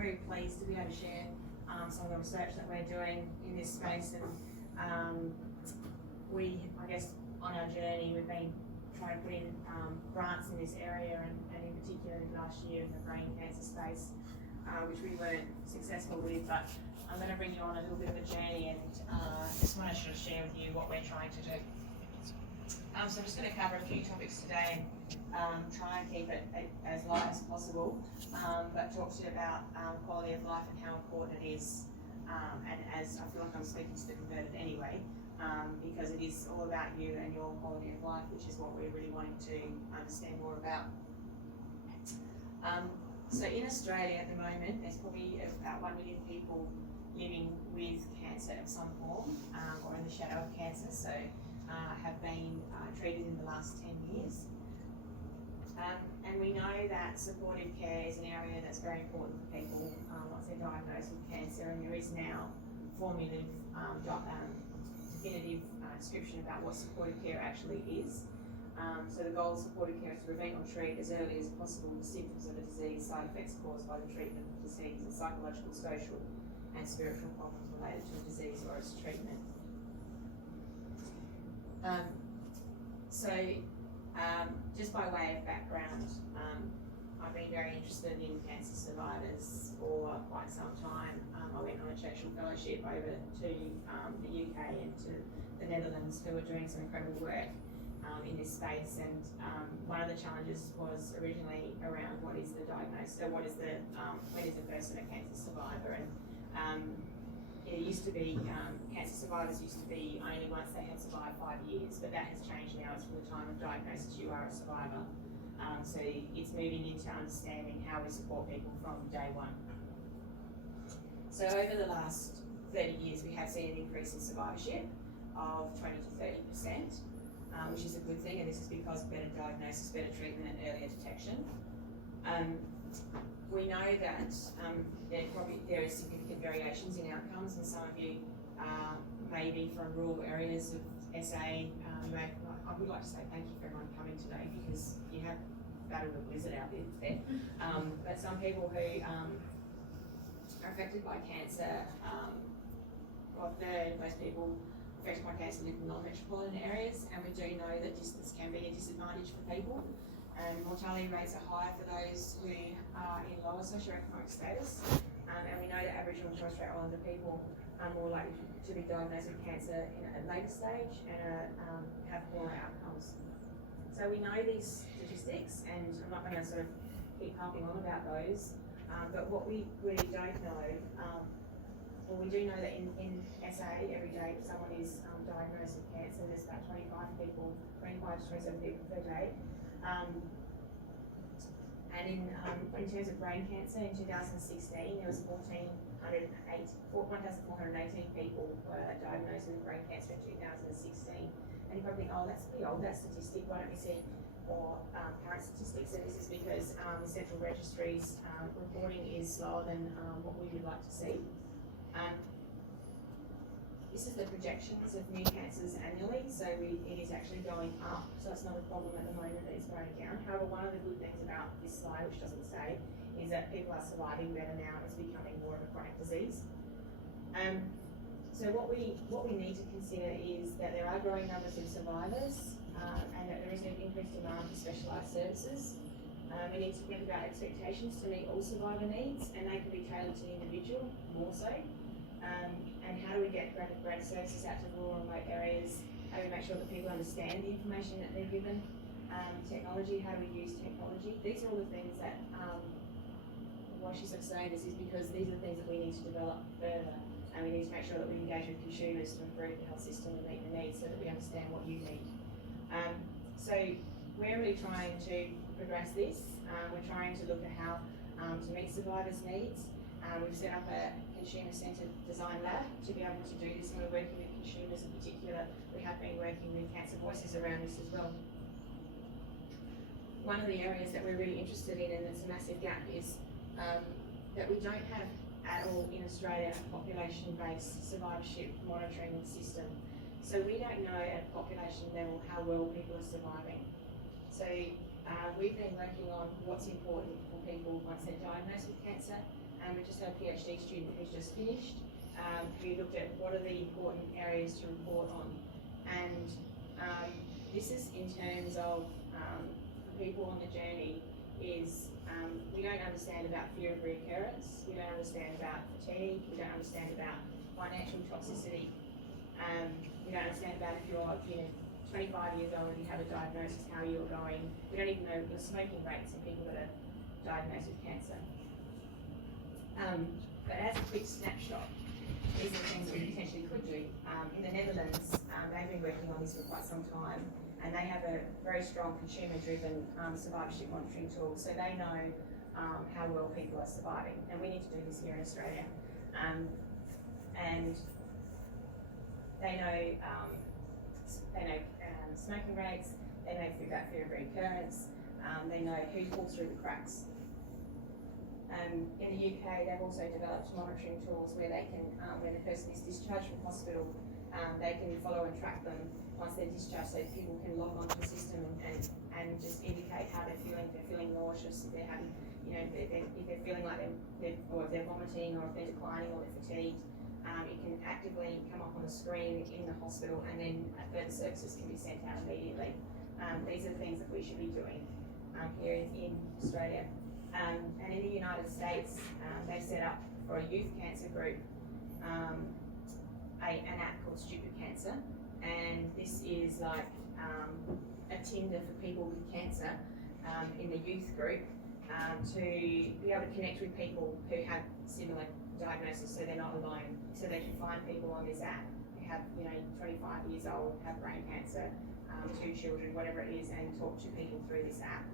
very pleased to be able to share some of the research that we're doing in this space, and I guess, on our journey, we've been trying to put in grants in this area, and in particular last year in the brain cancer space, which we weren't successful with, but I'm going to bring you on a little bit of a journey, and just want to sort of share with you what we're trying to do. So I'm just going to cover a few topics today, and try and keep it as light as possible, but talk to you about quality of life and how important it is, and as I feel like I'm speaking to the converted anyway, because it is all about you and your quality of life, which is what we're really wanting to understand more about. So in Australia at the moment, there's probably about 1 million people living with cancer of some form, or in the shadow of cancer, so have been treated in the last 10 years. And we know that supportive care is an area that's very important for people once they're diagnosed with cancer, and there is now formative, definitive description about what supportive care actually is. So the goal of supportive care is to prevent or treat as early as possible the symptoms of a disease, side effects caused by the treatment of the disease, and psychological, social, and spiritual problems related to a disease or its treatment. Just by way of background, I've been very interested in cancer survivors for quite some time. I went on a churchill fellowship over to the UK and to the Netherlands, who were doing some incredible work in this space, and one of the challenges was originally around what is the diagnosis, so when is a person a cancer survivor, and it used to be, cancer survivors used to be only once they had survived 5 years, but that has changed now. It's from the time of diagnosis you are a survivor. So it's moving into understanding how we support people from day one. So over the last 30 years, we have seen an increase in survivorship of 20 to 30%, which is a good thing, and this is because better diagnosis, better treatment, and earlier detection. We know that there is significant variations in outcomes, and some of you may be from rural areas of SA. I would like to say thank you for everyone coming today, because you have battled a blizzard out there. But some people who are affected by cancer, well, most people affected by cancer live in non-metropolitan areas, and we do know that distance can be a disadvantage for people. And mortality rates are higher for those who are in lower socioeconomic status. And we know that Aboriginal and Torres Strait Islander people are more likely to be diagnosed with cancer in a later stage and have poorer outcomes. So we know these statistics, and I'm not going to sort of keep harping on about those, but what we really don't know, well, we do know that in SA every day someone is diagnosed with cancer. There's about 25 to 27 people per day. And in terms of brain cancer, in 2016 there was 1,418 people were diagnosed with brain cancer in 2016. And you probably think, oh, that's pretty old, that statistic. Why don't we see more current statistics? And this is because the central registries reporting is slower than what we would like to see. This is the projections of new cancers annually, so it is actually going up, so it's not a problem at the moment that it's going down. However, one of the good things about this slide, which doesn't say, is that people are surviving better now. It's becoming more of a chronic disease. So what we need to consider is that there are growing numbers of survivors, and that there is an increased demand for specialised services. We need to think about expectations to meet all survivor needs, and they can be tailored to the individual more so. And how do we get greater services out to rural and remote areas? How do we make sure that people understand the information that they're given? Technology, how do we use technology? These are all the things that, why she's sort of saying this is because these are the things that we need to develop further, and we need to make sure that we engage with consumers to improve the health system and meet the needs so that we understand what you need. So we're really trying to progress this. We're trying to look at how to meet survivors' needs. We've set up a consumer-centred design lab to be able to do this, and we're working with consumers in particular. We have been working with Cancer Voices around this as well. One of the areas that we're really interested in, and it's a massive gap, is that we don't have at all in Australia a population-based survivorship monitoring system. So we don't know at a population level how well people are surviving. So we've been working on what's important for people once they're diagnosed with cancer, and we just had a PhD student who's just finished, who looked at what are the important areas to report on. And this is in terms of for people on the journey is we don't understand about fear of reoccurrence, we don't understand about fatigue, we don't understand about financial toxicity, we don't understand about if you're 25 years old and you have a diagnosis, how you're going. We don't even know your smoking rates in people that are diagnosed with cancer. But as a quick snapshot, these are the things that we potentially could do. In the Netherlands, they've been working on this for quite some time, and they have a very strong consumer-driven survivorship monitoring tool, so they know how well people are surviving, and we need to do this here in Australia. And they know smoking rates, they know about fear of recurrence, they know who falls through the cracks. In the UK, they've also developed monitoring tools where they can, when the person is discharged from hospital, they can follow and track them once they're discharged, so people can log onto the system and just indicate how they're feeling. If they're feeling nauseous, if they're having, if they're feeling like or if they're vomiting, or if they're declining, or they're fatigued. It can actively come up on the screen in the hospital, and then further services can be sent out immediately. These are the things that we should be doing here in Australia. And in the United States, they set up for a youth cancer group an app called Stupid Cancer, and this is like a Tinder for people with cancer in the youth group to be able to connect with people who have similar diagnosis, so they're not alone. So they can find people on this app who have, 25 years old, have brain cancer, 2 children, whatever it is, and talk to people through this app.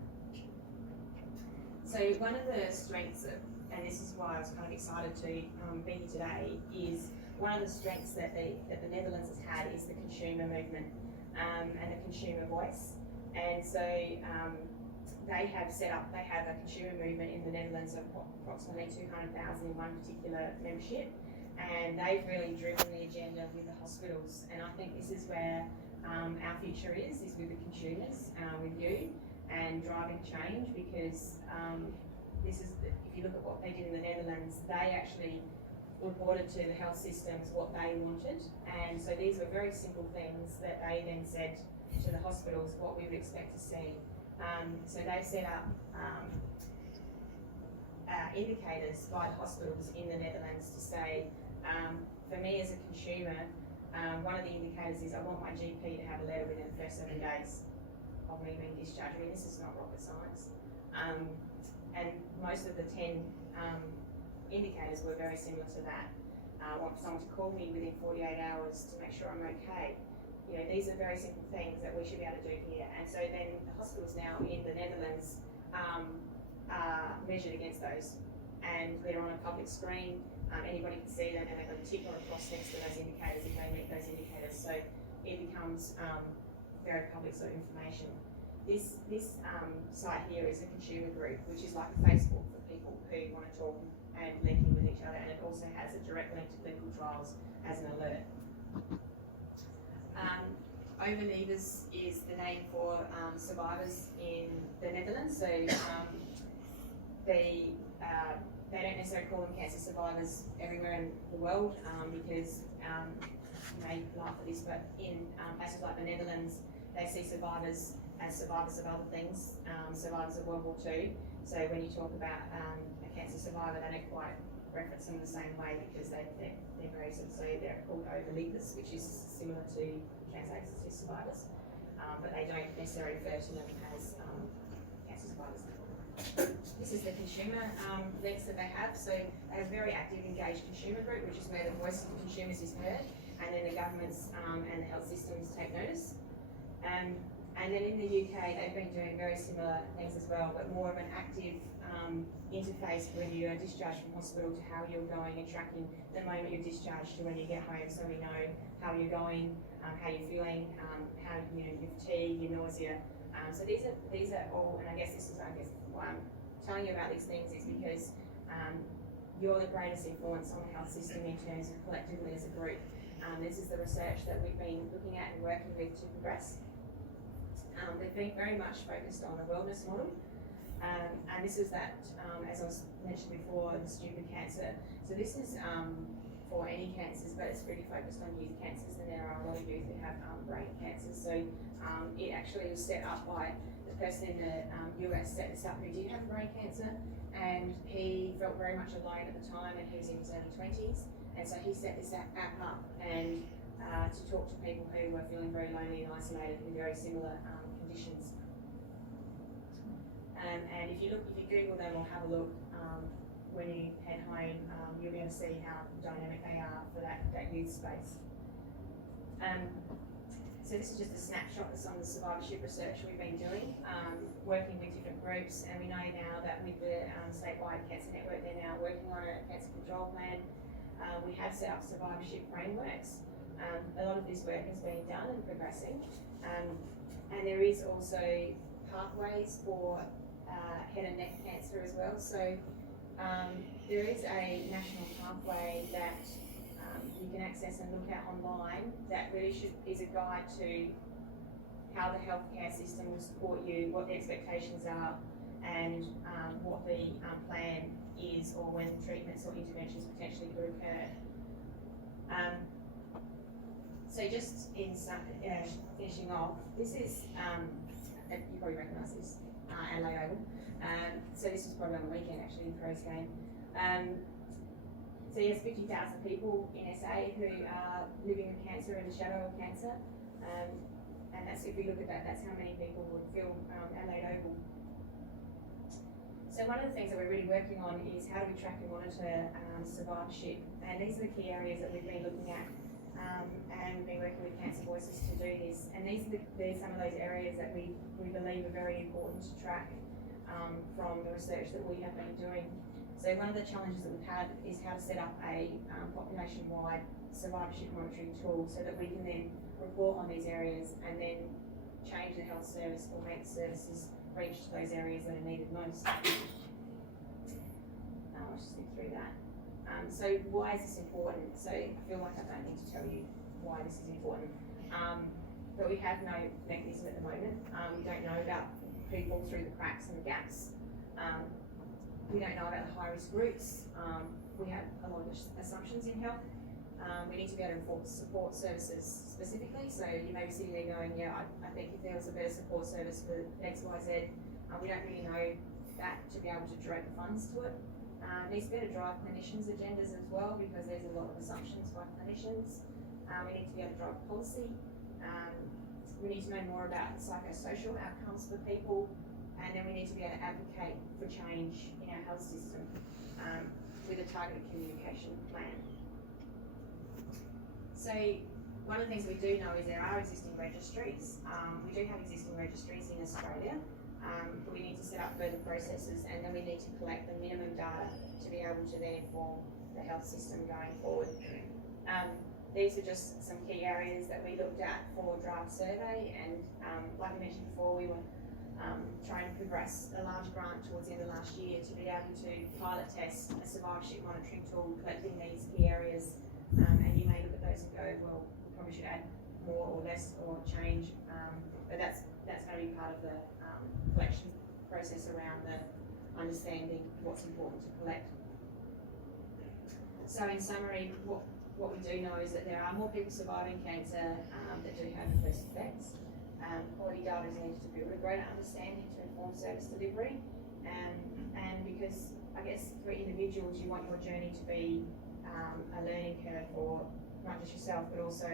So one of the strengths of, and this is why I was kind of excited to be here today, is one of the strengths that the Netherlands has had is the consumer movement and the consumer voice. And so they have a consumer movement in the Netherlands of approximately 200,000 in one particular membership, and they've really driven the agenda with the hospitals. And I think this is where our future is with the consumers, with you, and driving change, because this is, if you look at what they did in the Netherlands, they actually reported to the health systems what they wanted, and so these were very simple things that they then said to the hospitals what we would expect to see. So they set up indicators by the hospitals in the Netherlands to say, for me as a consumer, one of the indicators is I want my GP to have a letter within the first 7 days of me being discharged. I mean, this is not rocket science. And most of the 10 indicators were very similar to that. I want someone to call me within 48 hours to make sure I'm okay. These are very simple things that we should be able to do here. And so then the hospitals now in the Netherlands are measured against those, and they're on a public screen. Anybody can see them, and they've got a tick or a cross next to those indicators if they meet those indicators. So it becomes very public sort of information. This site here is a consumer group, which is like a Facebook for people who want to talk and link in with each other, and it also has a direct link to clinical trials as an alert. Overlevers is the name for survivors in the Netherlands. So they don't necessarily call them cancer survivors everywhere in the world, because you may laugh at this, but in places like the Netherlands, they see survivors as survivors of other things, survivors of World War II. So when you talk about a cancer survivor, they don't quite reference them the same way, because they're very sort of, so they're called overlevers, which is similar to cancer survivors, but they don't necessarily refer to them as cancer survivors. This is the consumer links that they have. So they have a very active, engaged consumer group, which is where the voice of the consumers is heard, and then the governments and the health systems take notice. And then in the UK, they've been doing very similar things as well, but more of an active interface when you are discharged from hospital to how you're going, and tracking the moment you're discharged to when you get home, so we know how you're going, how you're feeling, how your fatigue, your nausea. So these are all, and I guess why I'm telling you about these things is because you're the greatest influence on the health system in terms of collectively as a group. This is the research that we've been looking at and working with to progress. They've been very much focused on the wellness model, And this is that, as I was mentioned before, the stupid cancer. So this is for any cancers, but it's really focused on youth cancers, and there are a lot of youth who have brain cancers. So it actually was set up by the person in the US set this up who did have brain cancer, and he felt very much alone at the time, and he was in his early 20s, and so he set this app up and to talk to people who were feeling very lonely and isolated with very similar conditions. And if you Google them or have a look when you head home, you'll be able to see how dynamic they are for that youth space. So this is just a snapshot that's on the survivorship research we've been doing, working with different groups, and we know now that with the statewide cancer network, they're now working on a cancer control plan. We have set up survivorship frameworks. A lot of this work has been done and progressing, and there is also pathways for head and neck cancer as well. So there is a national pathway that you can access and look at online that really is a guide to how the healthcare system will support you, what the expectations are, and what the plan is, or when treatments or interventions potentially could occur. So just in finishing off, this is, you probably recognise this, Adelaide Oval. So this was probably on the weekend actually, the Crows game. So yes, 50,000 people in SA who are living with cancer, in the shadow of cancer. And that's, if we look at that, that's how many people would fill Adelaide Oval. So one of the things that we're really working on is how do we track and monitor survivorship. And these are the key areas that we've been looking at. And we've been working with Cancer Voices to do this. And these are some of those areas that we believe are very important to track from the research that we have been doing. So one of the challenges that we've had is how to set up a population-wide survivorship monitoring tool so that we can then report on these areas and then change the health service or make services reach to those areas that are needed most. I'll just think through that. So why is this important? So I feel like I don't need to tell you why this is important. But we have no mechanism at the moment. We don't know about who falls through the cracks and the gaps. We don't know about the high-risk groups. We have a lot of assumptions in health. We need to be able to enforce support services specifically. So you may be sitting there going, yeah, I think if there was a better support service for X, Y, Z, we don't really know that to be able to direct the funds to it. Needs to be able to drive clinicians' agendas as well, because there's a lot of assumptions by clinicians. We need to be able to drive policy. We need to know more about psychosocial outcomes for people, and then we need to be able to advocate for change in our health system with a targeted communication plan. So one of the things we do know is there are existing registries. We do have existing registries in Australia, but we need to set up further processes, and then we need to collect the minimum data to be able to then inform the health system going forward. These are just some key areas that we looked at for draft survey, and like I mentioned before, we were trying to progress a large grant towards the end of last year to be able to pilot test a survivorship monitoring tool collecting these key areas. And you may look at those and go, well, we probably should add more or less or change, but that's going to be part of the collection process around the understanding what's important to collect. So in summary, what we do know is that there are more people surviving cancer that do have adverse effects. Quality data is needed to build a greater understanding to inform service delivery, and because I guess for individuals you want your journey to be a learning curve for not just yourself but also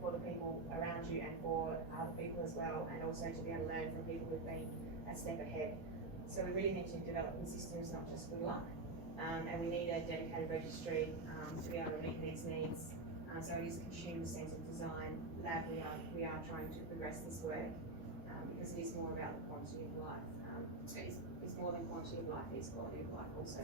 for the people around you and for other people as well, and also to be able to learn from people who've been a step ahead. So we really need to develop the systems, not just good luck, and we need a dedicated registry to be able to meet these needs. So it is a consumer-centred design lab. We are trying to progress this work because it is more about the quality of life. It's more than quantity of life, it is quality of life also.